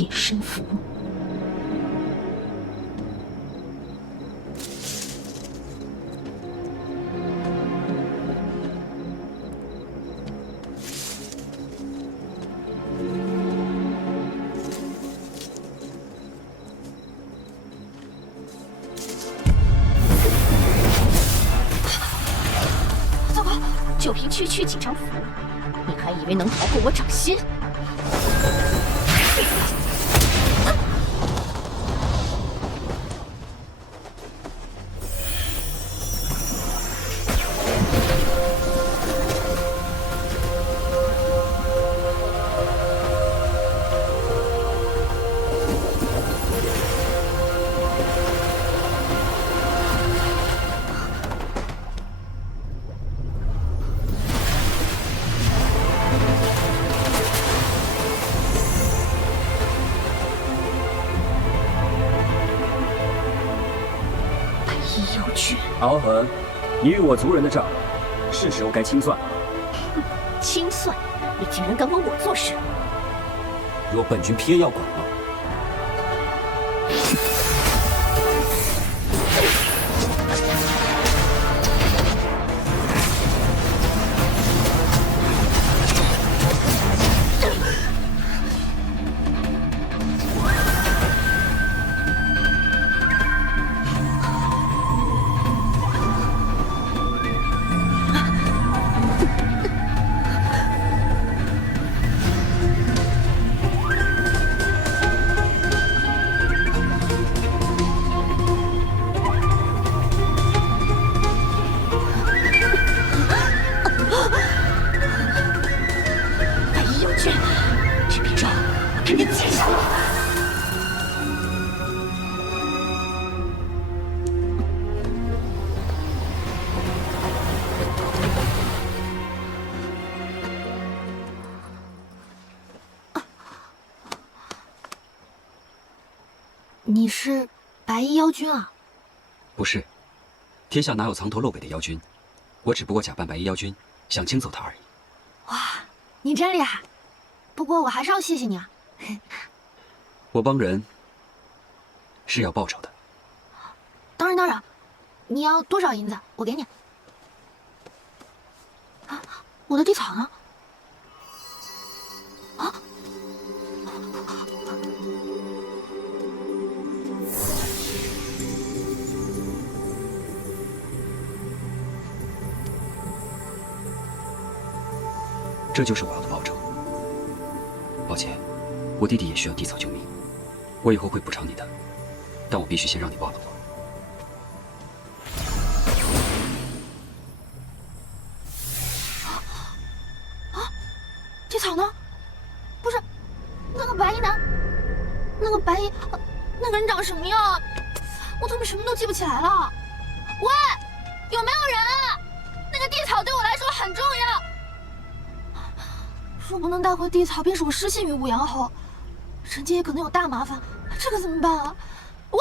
隐身符。糟糕，就凭区区几张符，你还以为能逃过我掌心？白衣妖君，敖恒，你与我族人的账，是时候该清算了。清算！你竟然敢问我做事！若本君偏要管了，账我肯定记下了。你是白衣妖君啊？不是。天下哪有藏头露尾的妖君？我只不过假扮白衣妖君，想惊走他而已。哇，你真厉害！不过我还是要谢谢你啊。我帮人是要报酬的。当然当然，你要多少银子，我给你。啊，我的地草呢？啊！这就是我要的报酬。抱歉，我弟弟也需要地草救命，我以后会补偿你的，但我必须先让你忘了我。啊地草呢？不是，那个白衣男，那个白衣，那个人长什么样？我怎么什么都记不起来了？喂，有没有人啊？那个地草对我来说很重要。若不能带回地草，便是我失信于武阳侯，人间也可能有大麻烦，这可怎么办啊？喂，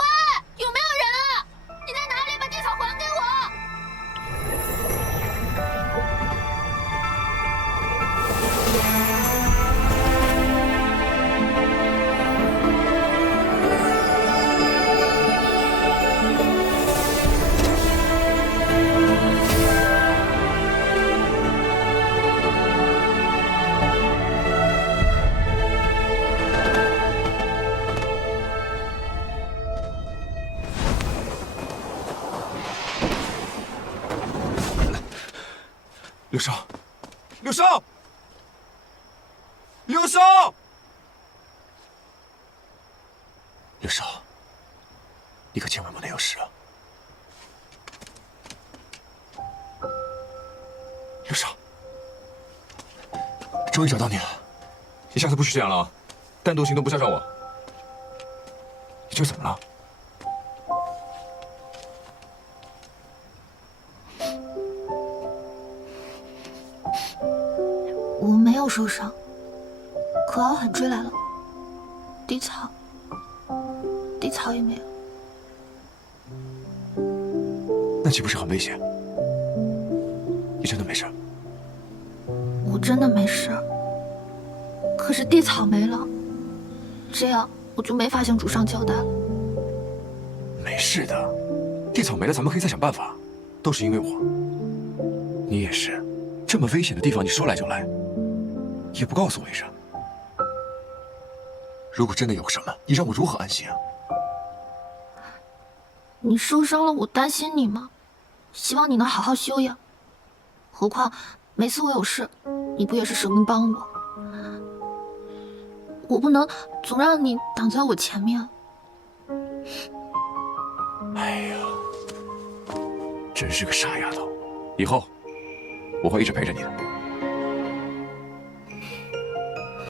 柳少，柳少，柳少，刘少，你可千万不能有事啊！柳少，终于找到你了，你下次不许这样了！单独行动不叫上我。你这怎么了？有受伤，可敖狠追来了，地草，地草也没有。那岂不是很危险？你真的没事？我真的没事，可是地草没了，这样我就没法向主上交代了。没事的，地草没了，咱们可以再想办法。都是因为我，你也是，这么危险的地方你说来就来，也不告诉我一声。如果真的有什么，你让我如何安心啊？你受伤了，我担心你吗？希望你能好好休养。何况每次我有事，你不也是舍命帮我？我不能总让你挡在我前面。哎呀，真是个傻丫头，以后我会一直陪着你的。